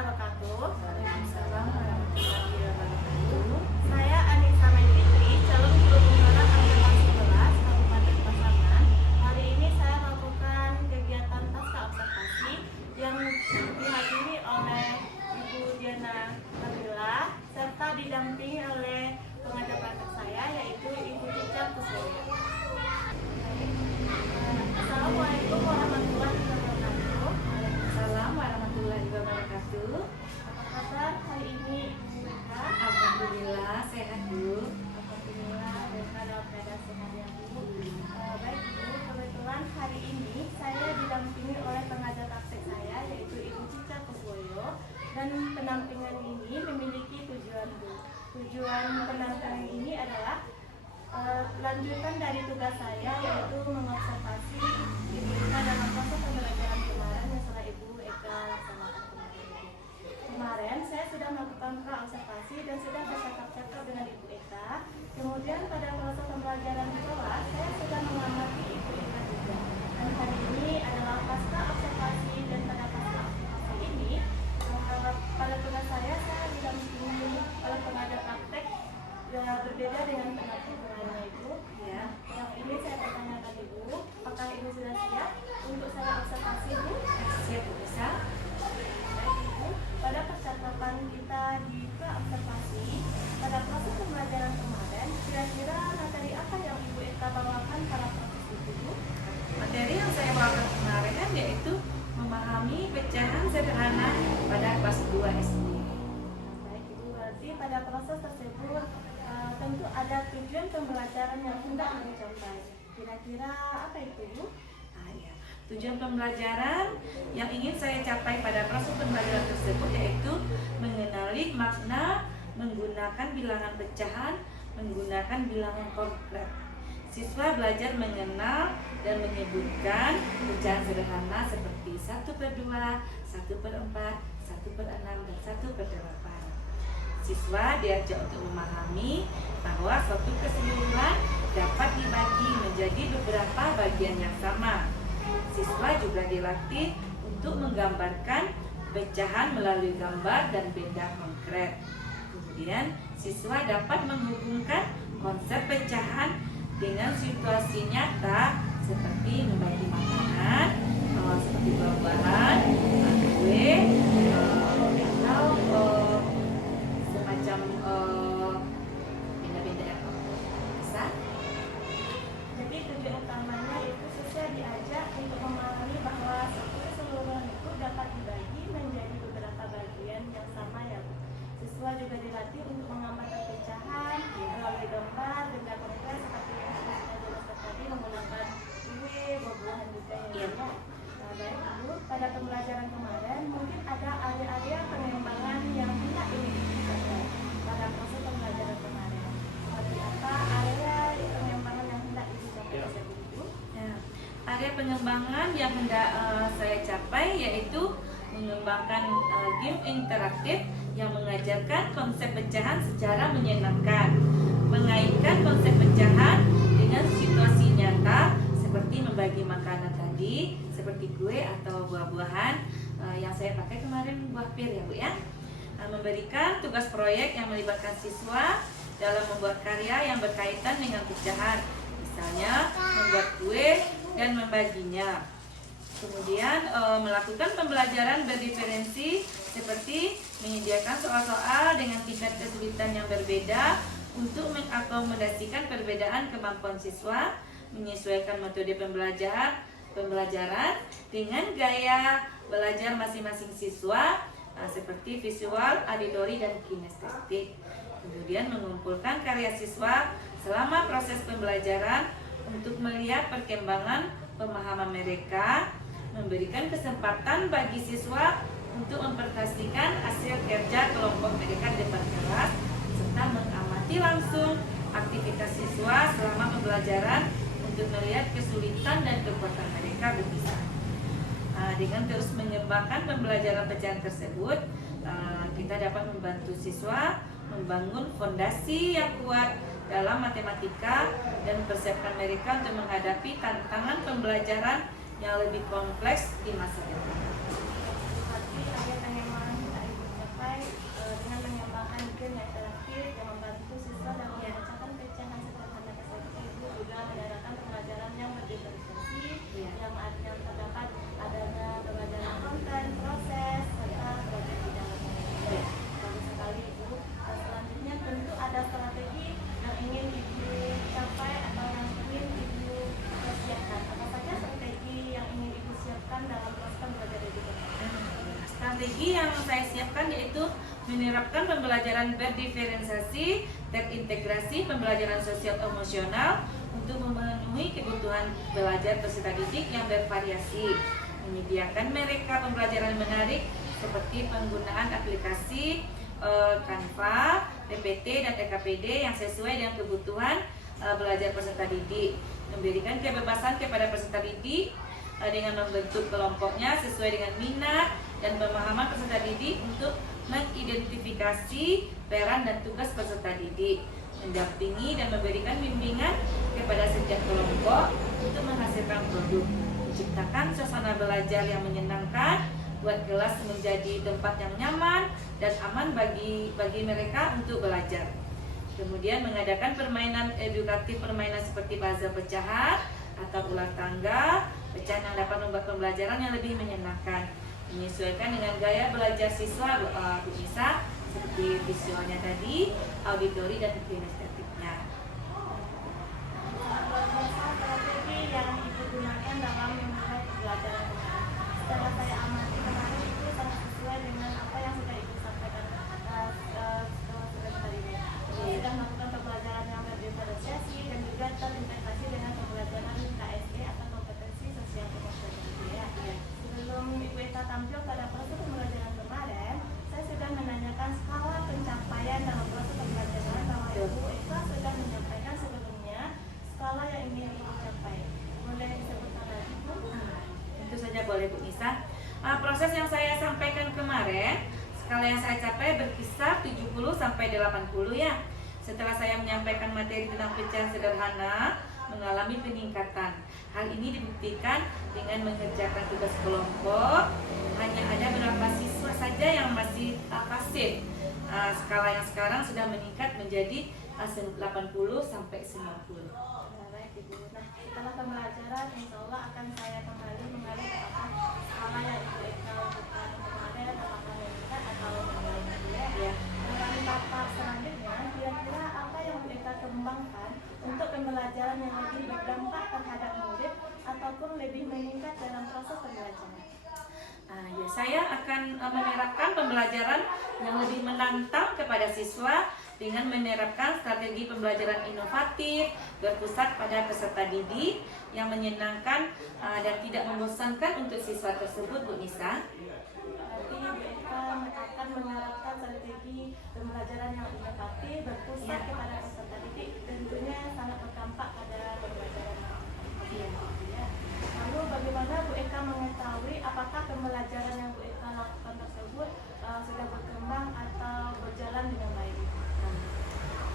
wabarakatuh. Waalaikumsalam warahmatullahi wabarakatuh. Saya Anissa Maifitri, calon guru penggerak angkatan 11 Kabupaten Pasaman. Hari ini saya melakukan kegiatan pasca observasi yang dihadiri oleh Ibu Diana Nabila serta didampingi oleh pengajar praktek saya yaitu Ibu Cica Kuswoyo. Assalamualaikum warahmatullahi wabarakatuh. Waalaikumsalam warahmatullahi wabarakatuh. Apa kabar hari ini Ibu Rika? Alhamdulillah sehat Bu. Alhamdulillah dalam keadaan sehat ya Bu. Baik Bu, kebetulan hari ini saya didampingi oleh pengajar praktek saya yaitu Ibu Cica Kuswoyo, dan pendampingan ini memiliki tujuan Bu. Tujuan pendampingan ini adalah lanjutan dari tugas saya yaitu mengobservasi Ibu Eka dalam proses pembelajaran kemarin yang telah Ibu Eka laksanakan kemarin. Kemarin saya sudah melakukan pra-observasi dan sudah bercakap-cakap dengan Ibu Eka. Kemudian pada proses pembelajaran di kelas saya sudah mengamati Ibu Eka juga. Dan hari ini adalah pasca observasi, dan pada pasca observasi ini pada tugas saya didampingi oleh pengajar praktek yang berbeda dengan pengajar lainnya Ibu. Ya, Yang ini saya pertanyakan Ibu, apakah Ibu sudah siap untuk saya observasi Bu? siap Bu bisa. Baik Ibu, pada percakapan kita di pra-observasi pada proses pembelajaran kemarin, kira-kira materi apa yang Ibu Eka bawakan pada proses itu Bu? Materi yang saya bawakan kemarin kan yaitu memahami pecahan sederhana pada kelas 2 SD. Baik Ibu, berarti pada proses tersebut tentu ada tujuan pembelajaran yang hendak Ibu capai. Kira-kira apa itu Bu? Ya. Tujuan pembelajaran yang ingin saya capai pada proses pembelajaran tersebut yaitu mengenali makna menggunakan bilangan pecahan, menggunakan bilangan kompleks. Siswa belajar mengenal dan menyebutkan pecahan sederhana seperti 1/2, 1/4, 1/6, dan 1/8. Siswa diajak untuk memahami bahwa suatu keseluruhan dapat dibagi menjadi beberapa bagian yang sama. Siswa juga dilatih untuk menggambarkan pecahan melalui gambar dan benda konkret. Kemudian, siswa dapat menghubungkan konsep pecahan dengan situasi nyata seperti membagi makanan, seperti buah-buahan, kue, atau semacam benda-benda yang bisa. Jadi tujuan utamanya itu siswa diajak untuk memahami bahwa suatu keseluruhan itu dapat dibagi menjadi beberapa bagian yang sama ya Bu. Siswa juga dilatih untuk menggambarkan pecahan melalui gambar, benda konkret seperti yang sudah saya jelaskan tadi menggunakan kue, buah-buahan juga yang Iya. lainnya. Baik Bu, pada pembelajaran kemarin mungkin ada area-area pengembangan yang hendak ini dicapai pada proses pembelajaran kemarin. Seperti apa area pengembangan yang hendak dicapai tersebut Bu? Nah, area pengembangan yang hendak saya capai yaitu mengembangkan game interaktif yang mengajarkan konsep pecahan secara menyenangkan, mengaitkan konsep pecahan dengan situasi nyata seperti membagi makanan tadi, seperti kue atau buah-buahan yang saya pakai kemarin buah pir ya Bu ya. Memberikan tugas proyek yang melibatkan siswa dalam membuat karya yang berkaitan dengan pecahan, misalnya membuat kue dan membaginya. Kemudian melakukan pembelajaran berdiferensi seperti menyediakan soal-soal dengan tingkat kesulitan yang berbeda untuk mengakomodasikan perbedaan kemampuan siswa, menyesuaikan metode pembelajaran dengan gaya belajar masing-masing siswa seperti visual, auditori, dan kinestetik. Kemudian mengumpulkan karya siswa selama proses pembelajaran untuk melihat perkembangan pemahaman mereka, memberikan kesempatan bagi siswa untuk mempresentasikan hasil kerja kelompok mereka di depan kelas, serta mengamati langsung aktivitas siswa selama pembelajaran untuk melihat kesulitan dan kekuatan mereka berpisah. Dengan terus mengembangkan pembelajaran pecahan tersebut, kita dapat membantu siswa membangun fondasi yang kuat dalam matematika dan mempersiapkan mereka untuk menghadapi tantangan pembelajaran yang lebih kompleks di masa depan. Berarti area pengembangan kita yaitu menerapkan pembelajaran berdiferensiasi, terintegrasi pembelajaran sosial emosional untuk memenuhi kebutuhan belajar peserta didik yang bervariasi, menyediakan mereka pembelajaran menarik seperti penggunaan aplikasi Canva, PPT, dan EKPD yang sesuai dengan kebutuhan belajar peserta didik, memberikan kebebasan kepada peserta didik dengan membentuk kelompoknya sesuai dengan minat dan pemahaman peserta didik untuk mengidentifikasi peran dan tugas peserta didik, mendampingi dan memberikan bimbingan kepada setiap kelompok untuk menghasilkan produk, menciptakan suasana belajar yang menyenangkan, buat kelas menjadi tempat yang nyaman dan aman bagi mereka untuk belajar. Kemudian mengadakan permainan edukatif, permainan seperti puzzle pecahan atau ular tangga, pecahan yang dapat membuat pembelajaran yang lebih menyenangkan, menyesuaikan dengan gaya belajar siswa Bu Nisa, seperti visualnya tadi, auditori dan kinestetiknya. Luar biasa strategi yang Ibu gunakan dalam memulai pembelajaran kemarin. Setelah saya amati kemarin itu sangat sesuai dengan apa yang sudah Ibu sampaikan tadi. Sudah melakukan pembelajaran yang berdiferensiasi dan juga terintegrasi dengan pembelajaran KSE atau kompetensi sosial emosional. Sebelum Ibu Eka tampil pada proses pembelajaran kemarin, saya sudah menanyakan skala pencapaian dalam proses pembelajaran bahwa Ibu Eka sudah menyampaikan sebelumnya skala yang ingin Ibu capai. Boleh disebutkan lagi, Bu? Tentu saja boleh, Bu Nisa. Proses yang saya sampaikan kemarin, skala yang saya capai berkisar 70 sampai 80 ya. Setelah saya menyampaikan materi tentang pecahan sederhana, mengalami peningkatan. Hal ini dibuktikan dengan mengerjakan tugas kelompok. Hanya ada beberapa siswa saja yang masih pasif. Skala yang sekarang sudah meningkat menjadi 80 sampai 90. Baik, Ibu. Nah, setelah pembelajaran, insya Allah akan saya kembali mengalih apakah skala yang Ibu Eka lakukan kemarin apakah meningkat atau menurun ya. Dalam tahap selanjutnya, kira-kira apa yang Ibu Eka kembangkan untuk pembelajaran yang lebih berdampak terhadap murid ataupun lebih meningkat dalam proses pembelajaran? Ya, saya akan menerapkan pembelajaran yang lebih menantang kepada siswa dengan menerapkan strategi pembelajaran inovatif, berpusat pada peserta didik yang menyenangkan dan tidak membosankan untuk siswa tersebut, Bu Nisa. Artinya Bu Eka akan menerapkan strategi pembelajaran yang inovatif, berpusat kepada peserta didik, tentunya sangat berdampak pada pembelajaran ya. Lalu bagaimana Bu Eka mengetahui apakah pembelajaran yang Bu Eka lakukan tersebut sudah berkembang atau berjalan dengan baik?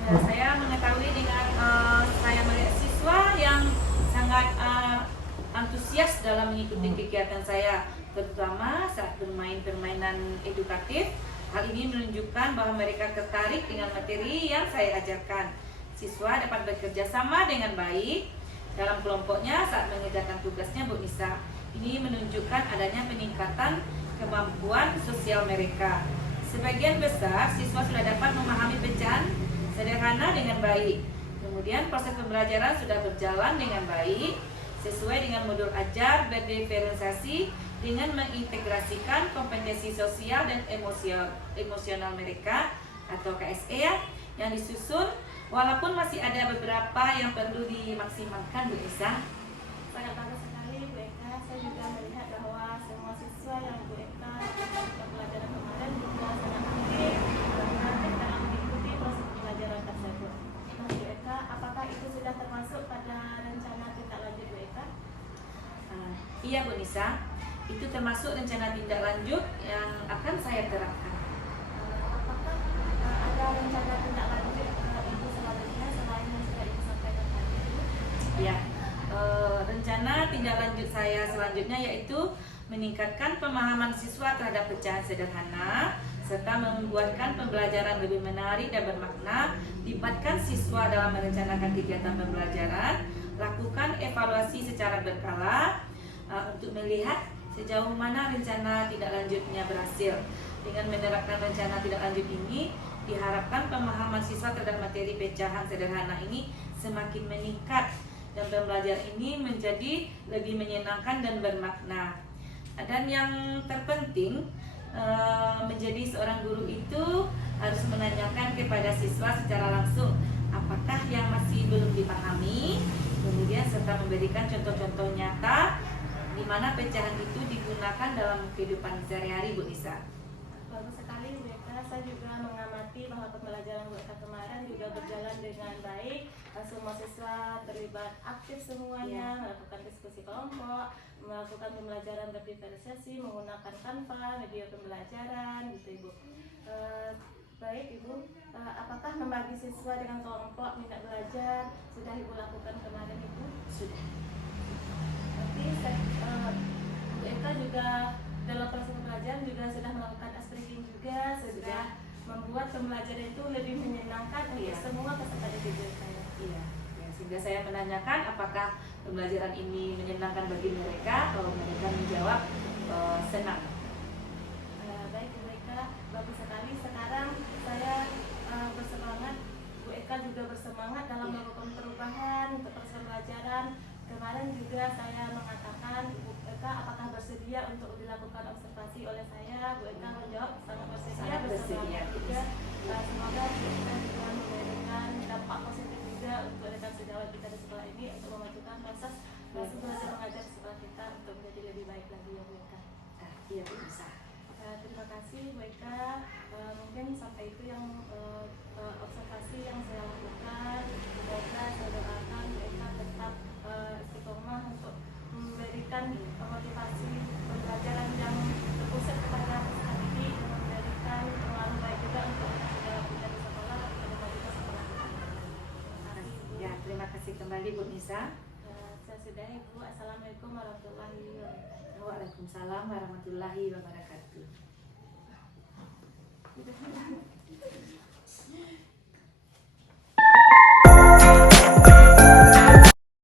Ya, saya mengetahui dengan saya melihat siswa yang sangat antusias dalam mengikuti kegiatan saya, terutama saat bermain permainan edukatif. Hal ini menunjukkan bahwa mereka tertarik dengan materi yang saya ajarkan. Siswa dapat bekerja sama dengan baik dalam kelompoknya saat mengerjakan tugasnya, Bu Nisa. Ini menunjukkan adanya peningkatan kemampuan sosial mereka. Sebagian besar siswa sudah dapat memahami pecahan sederhana dengan baik. Kemudian proses pembelajaran sudah berjalan dengan baik sesuai dengan modul ajar berdiferensiasi dengan mengintegrasikan kompetensi sosial dan emosional mereka atau KSE yang disusun, walaupun masih ada beberapa yang perlu dimaksimalkan, Bu Nisa. Sangat bagus sekali Bu Eka. Saya juga melihat bahwa semua siswa yang Bu Eka lakukan pembelajaran kemarin juga sangat aktif dalam mengikuti proses pembelajaran tersebut. Nah, Bu Eka, apakah itu sudah termasuk pada rencana tindak lanjut Bu Eka? Iya, Bu Nisa, itu termasuk rencana tindak lanjut yang akan saya terapkan. Apakah ada rencana tindak lanjut Ibu selanjutnya selain yang sudah Ibu sampaikan tadi? Ya, rencana tindak lanjut saya selanjutnya yaitu meningkatkan pemahaman siswa terhadap pecahan sederhana serta membuatkan pembelajaran lebih menarik dan bermakna. Libatkan siswa dalam merencanakan kegiatan pembelajaran, lakukan evaluasi secara berkala untuk melihat sejauh mana rencana tindak lanjutnya berhasil. Dengan menerapkan rencana tindak lanjut ini, diharapkan pemahaman siswa terhadap materi pecahan sederhana ini semakin meningkat dan pembelajaran ini menjadi lebih menyenangkan dan bermakna. Dan yang terpenting, menjadi seorang guru itu harus menanyakan kepada siswa secara langsung apakah yang masih belum dipahami, kemudian serta memberikan contoh-contoh nyata di mana pecahan itu digunakan dalam kehidupan sehari-hari, Bu Nisa. Bagus sekali Bu Eka, saya juga mengamati bahwa pembelajaran Bu Eka kemarin juga berjalan dengan baik. Semua siswa terlibat aktif semuanya, melakukan diskusi kelompok, melakukan pembelajaran berdiferensiasi menggunakan Canva, media pembelajaran gitu Ibu. Baik Ibu, apakah membagi siswa dengan kelompok minat belajar sudah Ibu lakukan kemarin Ibu? Sudah. Berarti Bu Eka juga dalam proses pembelajaran juga sudah melakukan ice breaking juga, sudah membuat pembelajaran itu lebih menyenangkan untuk semua peserta didik saya. Iya. Ya, sehingga saya menanyakan apakah pembelajaran ini menyenangkan bagi mereka, kalau mereka menjawab senang. Baik Bu Eka, bagus sekali. Sekarang saya bersemangat, Bu Eka juga bersemangat dalam melakukan perubahan untuk proses pembelajaran. Kemarin juga saya mengatakan Bu Eka apakah bersedia untuk dilakukan observasi oleh saya. Bu Eka menjawab sangat bersedia, bersemangat juga. Semoga Bu Eka juga memberikan dampak positif juga untuk rekan sejawat kita di sekolah ini untuk memajukan proses belajar mengajar sekolah kita untuk menjadi lebih baik lagi ya Bu Eka. Iya Bu Nisa. Terima kasih Bu Eka. Mungkin sampai itu yang observasi yang saya lakukan. Semoga saya doakan Bu Eka tetap istiqomah untuk memberikan motivasi pembelajaran yang terpusat kepada peserta didik, memberikan pengaruh baik juga untuk segala kita di sekolah untuk memajukan sekolah kita. Terima kasih Bu. Ya, terima kasih kembali Bu Nisa. Saya sudahi Bu. Assalamualaikum warahmatullahi wabarakatuh. Waalaikumsalam warahmatullahi wabarakatuh.